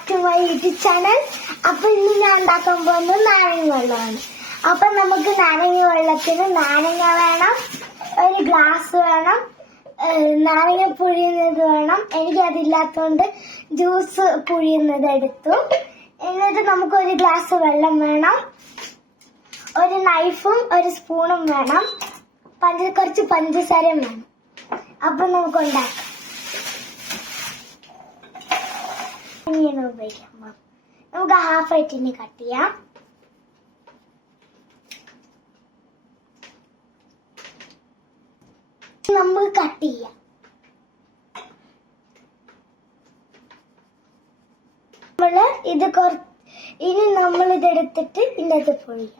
Back to my YouTube channel. അപ്പൊ ഇന്ന് ഞാൻ ഉണ്ടാക്കാൻ പോകുന്നത് നാരങ്ങ വെള്ളമാണ്. അപ്പൊ നമുക്ക് നാരങ്ങ വെള്ളത്തിന് നാരങ്ങ വേണം, ഒരു ഗ്ലാസ് വേണം, നാരങ്ങ പുഴിയുന്നത് വേണം. എനിക്ക് അതില്ലാത്തതുകൊണ്ട് ജ്യൂസ് പുഴിയുന്നത് എടുത്തു. എന്നിട്ട് നമുക്ക് ഒരു ഗ്ലാസ് വെള്ളം വേണം, ഒരു നൈഫും ഒരു സ്പൂണും വേണം, കുറച്ച് പഞ്ചസാരയും വേണം. അപ്പൊ നമുക്ക് ഉണ്ടാക്കാം. ഇങ്ങനെ ഉപയോഗിക്കാം. നമുക്ക് ഹാഫായിട്ട് ഇനി കട്ട് ചെയ്യാം. നമുക്ക് കട്ട് ചെയ്യാം. ഇനി നമ്മൾ ഇതെടുത്തിട്ട് ഇതിനകത്ത് പൊഴിയാം.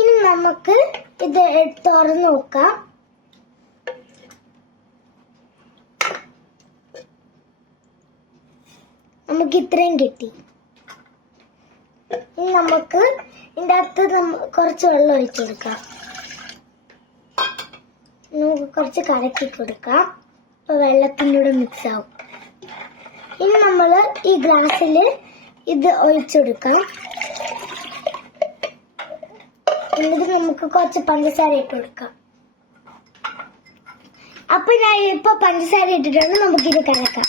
ഇനി നമുക്ക് ഇത് തുറന്നു നോക്കാം. നമുക്ക് ഇത്രയും കിട്ടി. ഇനി നമുക്ക് ഇതിൻ്റെ അകത്ത് കുറച്ച് വെള്ളം ഒഴിച്ചു കൊടുക്കാം. നമുക്ക് കുറച്ച് കലക്കി കൊടുക്കാം. അപ്പൊ വെള്ളത്തിൻ്റെ കൂടെ മിക്സ് ആവും. ഇനി നമ്മൾ ഈ ഗ്ലാസ്സിൽ ഇത് ഒഴിച്ചെടുക്കാം. എന്നിട്ട് നമുക്ക് കുറച്ച് പഞ്ചസാര ഇട്ട് കൊടുക്കാം. അപ്പൊ ഞാൻ ഇപ്പൊ പഞ്ചസാര ഇട്ടിട്ടാണ് നമുക്കിത് കലക്കാം.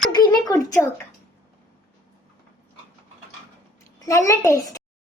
നമുക്കിന്നെ കുടിച്ചു നോക്കാം. നല്ല ടേസ്റ്റ്.